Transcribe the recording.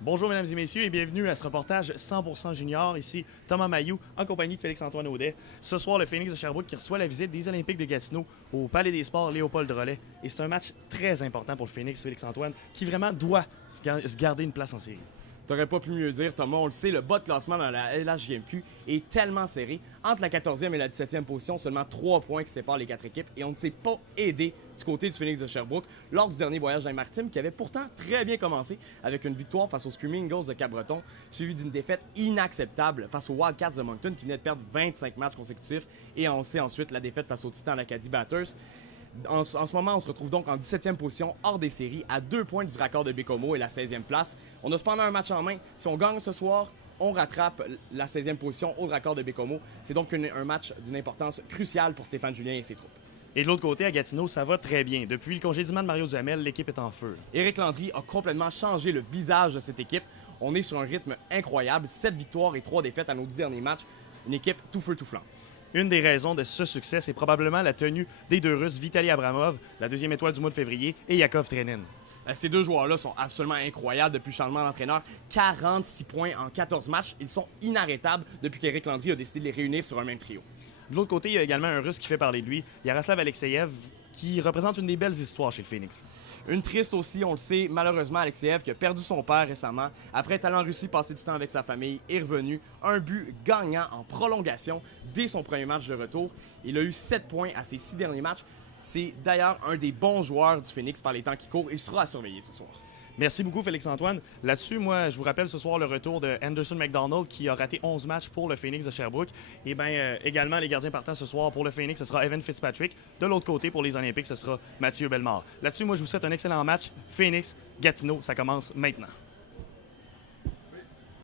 Bonjour mesdames et messieurs et bienvenue à ce reportage 100% junior. Ici Thomas Mailloux en compagnie de Félix-Antoine Audet. Ce soir, le Phoenix de Sherbrooke qui reçoit la visite des Olympiques de Gatineau au Palais des Sports Léopold Drolet. Et c'est un match très important pour le Phoenix, Félix-Antoine, qui vraiment doit se garder une place en série. T'aurais pas pu mieux dire, Thomas. On le sait, le bas de classement dans la LHJMQ est tellement serré. Entre la 14e et la 17e position, seulement 3 points qui séparent les 4 équipes. Et on ne s'est pas aidé du côté du Phoenix de Sherbrooke lors du dernier voyage dans les Maritimes, qui avait pourtant très bien commencé avec une victoire face aux Screaming Eagles de Cap-Breton, suivie d'une défaite inacceptable face aux Wildcats de Moncton, qui venaient de perdre 25 matchs consécutifs. Et on sait ensuite la défaite face aux Titans l'Acadie Batters. En ce moment, on se retrouve donc en 17e position, hors des séries, à 2 points du raccord de Bécomo et la 16e place. On a cependant un match en main. Si on gagne ce soir, on rattrape la 16e position au raccord de Bécomo. C'est donc un match d'une importance cruciale pour Stéphane Julien et ses troupes. Et de l'autre côté, à Gatineau, ça va très bien. Depuis le congédiement de Mario Duhamel, l'équipe est en feu. Éric Landry a complètement changé le visage de cette équipe. On est sur un rythme incroyable, 7 victoires et 3 défaites à nos 10 derniers matchs. Une équipe tout feu tout flanc. Une des raisons de ce succès, c'est probablement la tenue des deux Russes, Vitaly Abramov, la deuxième étoile du mois de février, et Yakov Trenin. Ces deux joueurs-là sont absolument incroyables depuis le changement d'entraîneur. 46 points en 14 matchs. Ils sont inarrêtables depuis qu'Éric Landry a décidé de les réunir sur un même trio. De l'autre côté, il y a également un Russe qui fait parler de lui, Yaroslav Alexeyev, qui représente une des belles histoires chez le Phoenix. Une triste aussi, on le sait, malheureusement, Alexeyev qui a perdu son père récemment. Après être allé en Russie passer du temps avec sa famille, est revenu. Un but gagnant en prolongation dès son premier match de retour. Il a eu 7 points à ses 6 derniers matchs. C'est d'ailleurs un des bons joueurs du Phoenix par les temps qui courent. Il sera à surveiller ce soir. Merci beaucoup, Félix-Antoine. Là-dessus, moi, je vous rappelle ce soir le retour de Anderson McDonald qui a raté 11 matchs pour le Phoenix de Sherbrooke. Et bien, également, les gardiens partants ce soir pour le Phoenix, ce sera Evan Fitzpatrick. De l'autre côté, pour les Olympiques, ce sera Mathieu Bellemare. Là-dessus, moi, je vous souhaite un excellent match. Phoenix, Gatineau, ça commence maintenant.